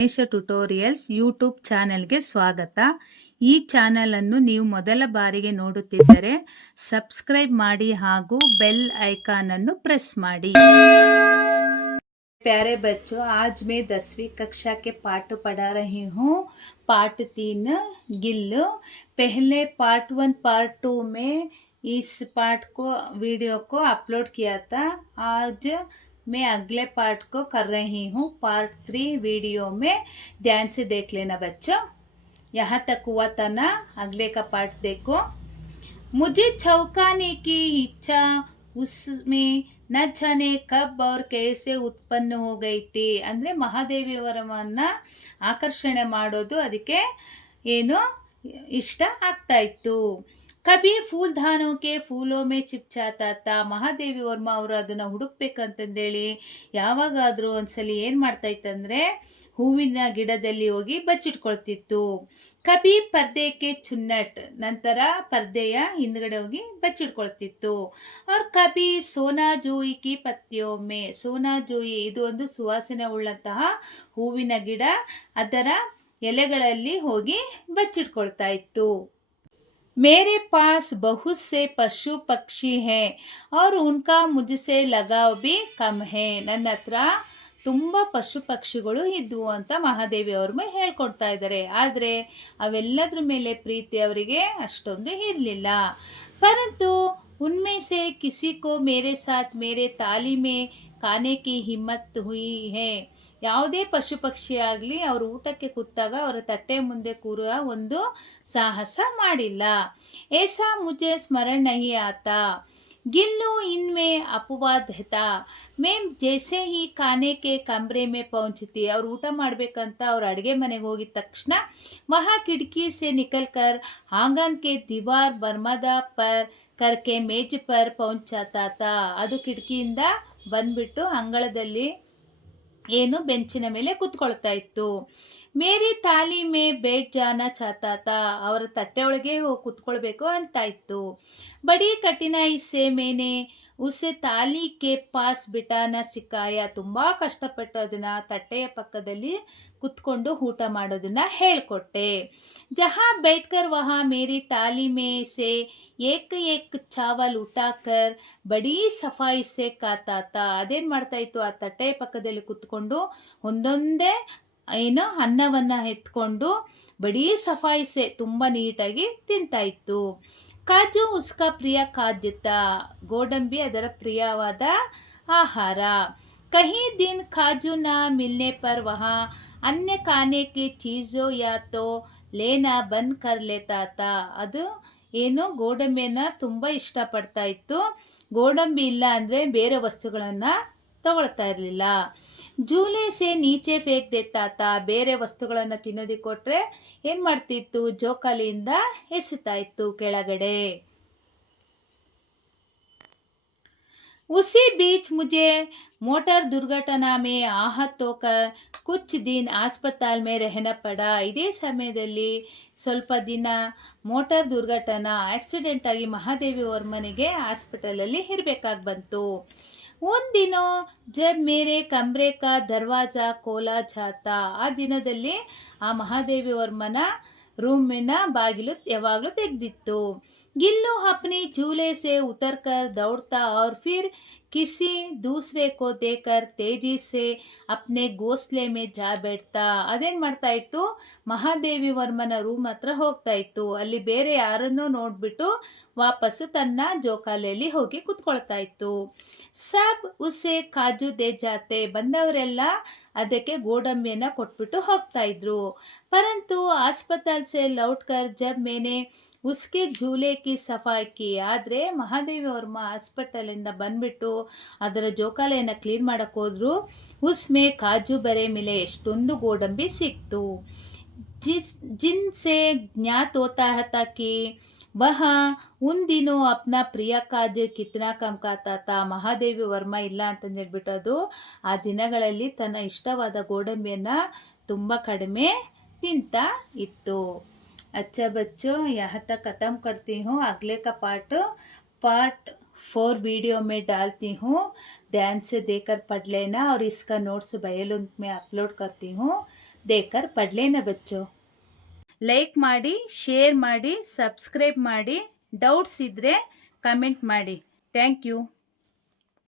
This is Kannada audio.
ಗಣೇಶ ಟ್ಯುಟೋರಿಯಲ್ಸ್ ಯೂಟ್ಯೂಬ್ ಚಾನೆಲ್ಗೆ ಸ್ವಾಗತ. ಈ ಚಾನೆಲ್ ಅನ್ನು ನೀವು ಮೊದಲ ಬಾರಿಗೆ ನೋಡುತ್ತಿದ್ದರೆ ಸಬ್ಸ್ಕ್ರೈಬ್ ಮಾಡಿ ಹಾಗೂ ಬೆಲ್ ಐಕಾನ್ ಅನ್ನು ಪ್ರೆಸ್ ಮಾಡಿ. प्यारे बच्चों, आज मैं 10वीं कक्षा के पाठ पढ़ा रही हूँ. पार्ट 3 गिल. पहले पार्ट 1 पार्ट 2 में इस पार्ट को वीडियो को अपलोड किया था. आज मैं अगले पार्ट को कर रही हूँ. पार्ट 3 वीडियो में ध्यान से देख लेना बच्चों. यहाँ तक हुआ था ना, अगले का पार्ट देखो. मुझे चौंकाने की इच्छा उसमें न जाने कब और कैसे उत्पन्न हो गई थी. ಅಂದರೆ ಮಹಾದೇವಿಯವರನ್ನ ಆಕರ್ಷಣೆ ಮಾಡೋದು ಅದಕ್ಕೆ ಏನು ಇಷ್ಟ ಆಗ್ತಾ ಇತ್ತು. ಕಬಿ ಫೂಲ್ದಾನೋ ಕೆ ಫೂಲೋ ಮೇ ಚಿಪ್ಚಾತಾ. ಮಹಾದೇವಿ ವರ್ಮ ಅವರು ಅದನ್ನು ಹುಡುಕ್ಬೇಕಂತಂದೇಳಿ ಯಾವಾಗಾದರೂ ಒಂದ್ಸಲಿ ಏನು ಮಾಡ್ತಾ ಇತ್ತಂದರೆ ಹೂವಿನ ಗಿಡದಲ್ಲಿ ಹೋಗಿ ಬಚ್ಚಿಟ್ಕೊಳ್ತಿತ್ತು. ಕಬಿ ಪರ್ದೆಗೆ ಚುನ್ನಟ್, ನಂತರ ಪರ್ದೆಯ ಹಿಂದ್ಗಡೆ ಹೋಗಿ ಬಚ್ಚಿಟ್ಕೊಳ್ತಿತ್ತು. ಅವ್ರ ಕಬಿ ಸೋನಾ ಜೂಯಿ ಕಿ ಪತ್ಯೋಮೆ. ಸೋನಾ ಜೂಯಿ ಇದು ಒಂದು ಸುವಾಸನೆ ಉಳ್ಳಂತಹ ಹೂವಿನ ಗಿಡ, ಅದರ ಎಲೆಗಳಲ್ಲಿ ಹೋಗಿ ಬಚ್ಚಿಟ್ಕೊಳ್ತಾ ಇತ್ತು. मेरे पास बहुत से पशु पक्षी हैं और उनका मुझसे लगाव भी कम है. ನನ್ನ ಹತ್ರ ತುಂಬ ಪಶು ಪಕ್ಷಿಗಳು ಇದ್ವು ಅಂತ ಮಹಾದೇವಿ ಅವ್ರ ಹೇಳ್ಕೊಡ್ತಾ ಇದ್ದಾರೆ. ಆದರೆ ಅವೆಲ್ಲದ್ರ ಮೇಲೆ ಪ್ರೀತಿ ಅವರಿಗೆ ಅಷ್ಟೊಂದು ಇರಲಿಲ್ಲ. ಪರಂತು उनमें से किसी को मेरे साथ मेरे ताली में खाने की हिम्मत हुई है. ಯಾವುದೇ ಪಶು ಪಕ್ಷಿ ಆಗಲಿ ಅವರು ಊಟಕ್ಕೆ ಕೂತಾಗ ಅವರ ತಟ್ಟೆ ಮುಂದೆ ಕೂರುವ ಒಂದು ಸಾಹಸ ಮಾಡಿಲ್ಲ. ऐसा मुझे स्मरण नहीं आता. गिल्लू इनमें अपवाद था. मैं जैसे ही खाने के कमरे में पहुंचती, ಅವ್ರು ಊಟ ಮಾಡಬೇಕಂತ ಅವ್ರು ಅಡುಗೆ ಮನೆಗೆ ಹೋಗಿದ ತಕ್ಷಣ वहाँ खिड़की से निकलकर आंगन के दीवार बरमदा पर करके मेज पर पहुंच जाता था. ಅದು ಕಿಟಕಿಯಿಂದ ಬಂದ್ಬಿಟ್ಟು ಅಂಗಳದಲ್ಲಿ ಏನು ಬೆಂಚಿನ ಮೇಲೆ ಕೂತ್ಕೊಳ್ತಾ ಇತ್ತು. ಮೇರಿ ತಾಲಿ ಮೇ ಬೇಟ್ ಜಾನ ಚಾತಾತ. ಅವರ ತಟ್ಟೆ ಒಳಗೆ ಹೋಗಿ ಕೂತ್ಕೊಳ್ಬೇಕು ಅಂತ ಇತ್ತು. ಬಡಿ ಕಠಿನಾಯಿ ಸೆ ಮೇನೆ ಉಸೆ ತಾಲಿ ಕೆ ಪಾಸ್ ಬಿಟಾನ ಸಿಕ್ಕಾಯ. ತುಂಬ ಕಷ್ಟಪಟ್ಟು ಅದನ್ನು ತಟ್ಟೆಯ ಪಕ್ಕದಲ್ಲಿ ಕುತ್ಕೊಂಡು ಊಟ ಮಾಡೋದನ್ನು ಹೇಳ್ಕೊಟ್ಟೆ. ಜಹಾ ಬೇಟ್ಕರ್ ವಹಾ ಮೇರಿ ತಾಲಿ ಮೇ ಸೆ ಏಕ್ ಏಕ್ ಚಾವಲ್ ಉಟಾಕರ್ ಬಡೀ ಸಫಾಯಿ ಸೆ ಕಾತಾತ. ಅದೇನು ಮಾಡ್ತಾ ಇತ್ತು, ಆ ತಟ್ಟೆಯ ಪಕ್ಕದಲ್ಲಿ ಕುತ್ಕೊಂಡು ಒಂದೊಂದೇ ಏನು ಅನ್ನವನ್ನು ಎತ್ಕೊಂಡು ಬಡೀ ಸಫಾಯಿಸೆ ತುಂಬ ನೀಟಾಗಿ ತಿಂತಾ ಇತ್ತು. ಕಾಜು ಉಸ್ಕಾ ಪ್ರಿಯ ಖಾದ್ಯತ. ಗೋಡಂಬಿ ಅದರ ಪ್ರಿಯವಾದ ಆಹಾರ. ಕಹಿ ದಿನ್ ಕಾಜು ನ ಮಿಲ್ನೆ ಪರ್ ವಹಾ ಅನ್ಯ ಖಾನೆ ಕಿ ಚೀಜೋ ಯಾ ತೋ ಲೇನಾ ಬಂದ್ ಕರ್ ಲೇತಾತ. ಅದು ಏನು ಗೋಡಂಬಿಯನ್ನು ತುಂಬ ಇಷ್ಟಪಡ್ತಾ ಇತ್ತು. ಗೋಡಂಬಿ ಇಲ್ಲ ಅಂದರೆ ಬೇರೆ ವಸ್ತುಗಳನ್ನು ತಗೊಳ್ತಾ ಇರಲಿಲ್ಲ. ಜೂಲೆ ಸೆ ನೀಚೆ ಫೇಕ್ ದೇತಾತ. ಬೇರೆ ವಸ್ತುಗಳನ್ನು ತಿನ್ನೋದಕ್ಕೆ ಕೊಟ್ಟರೆ ಏನು ಮಾಡ್ತಿತ್ತು, ಜೋಕಾಲಿಯಿಂದ ಎಸಿತಾ ಇತ್ತು ಕೆಳಗಡೆ. उसी बीच मुझे मोटर दुर्घटना में आहत होकर कुछ दिन अस्पताल में रहना पड़ा. ಇದೇ ಸಮಯದಲ್ಲಿ ಸ್ವಲ್ಪ ದಿನ ಮೋಟಾರ್ ದುರ್ಘಟನಾ ಆಕ್ಸಿಡೆಂಟ್ ಆಗಿ ಮಹಾದೇವಿ ವರ್ಮನಿಗೆ ಹಾಸ್ಪಿಟಲಲ್ಲಿ ಇರಬೇಕಾಗಿ ಬಂತು. उन दिनों जब मेरे कमरे का दरवाज़ा खोला जाता. ಆ ದಿನದಲ್ಲಿ ಆ ಮಹಾದೇವಿ ವರ್ಮನ ರೂಮಿನ ಬಾಗಿಲು ಯಾವಾಗಲೂ ತೆಗೆದಿತ್ತು. गिल्लू अपनी झूले से उतरकर दौड़ता और फिर किसी दूसरे को देखकर तेजी से अपने घोंसले में जा बैठता. ಅದೇನು ಮಾಡ್ತಾ ಇತ್ತು, ಮಹಾದೇವಿ ವರ್ಮನ ರೂಮ್ ಹತ್ರ ಹೋಗ್ತಾ ಇತ್ತು. ಅಲ್ಲಿ ಬೇರೆ ಯಾರನ್ನೋ ನೋಡಿಬಿಟ್ಟು ವಾಪಸ್ಸು ತನ್ನ ಜೋಕಾಲಿಯಲ್ಲಿ ಹೋಗಿ ಕುತ್ಕೊಳ್ತಾ ಇತ್ತು. ಸಬ್ ಉಸೆ ಕಾಜು ದೇ ಜಾತೆ. ಬಂದವರೆಲ್ಲ ಅದಕ್ಕೆ ಗೋಡಂಬಿಯನ್ನು ಕೊಟ್ಬಿಟ್ಟು ಹೋಗ್ತಾ ಇದ್ರು. ಪರಂತು ಆಸ್ಪತಾಲ್ ಸೆ ಲೌಟ್ ಕರ್ ಜಬ್ ಮೇನೆ ಉಸ್ಕೆ ಝೂಲೆ ಕಿ ಸಫಾಯಿ ಕಿ. ಆದರೆ ಮಹಾದೇವಿ ವರ್ಮ ಹಾಸ್ಪಿಟಲಿಂದ ಬಂದುಬಿಟ್ಟು ಅದರ ಜೋಕಾಲಿಯನ್ನು ಕ್ಲೀನ್ ಮಾಡೋಕ್ಕೆ ಹೋದ್ರು. ಉಸ್ಮೆ ಕಾಜು ಬರೆ ಮಿಲೆ. ಎಷ್ಟೊಂದು ಗೋಡಂಬಿ ಸಿಕ್ತು. जिनसे ज्ञात होता था कि वह उन दिनों अपना प्रिय खाद्य कितना कम खाता था. ಮಹಾದೇವಿ ವರ್ಮ ಇಲ್ಲ ಅಂತಂದೇಳ್ಬಿಟ್ಟು ಅದು ಆ ದಿನಗಳಲ್ಲಿ ತನ್ನ ಇಷ್ಟವಾದ ಗೋಡಂಬಿಯನ್ನು ತುಂಬ ಕಡಿಮೆ ತಿಂತಾ ಇತ್ತು. अच्छा बच्चों, यहाँ तक ख़त्म करती हूँ. अगले का पार्ट 4 वीडियो में डालती हूँ. ध्यान से देकर पढ़ लेना और इसका नोट्स बायो लिंक में अपलोड करती हूँ. देकर पढ़ लेना बच्चों। ಲೈಕ್ ಮಾಡಿ, ಶೇರ್ ಮಾಡಿ, ಸಬ್ಸ್ಕ್ರೈಬ್ ಮಾಡಿ. ಡೌಟ್ಸ್ ಇದ್ದರೆ ಕಮೆಂಟ್ ಮಾಡಿ. Thank you.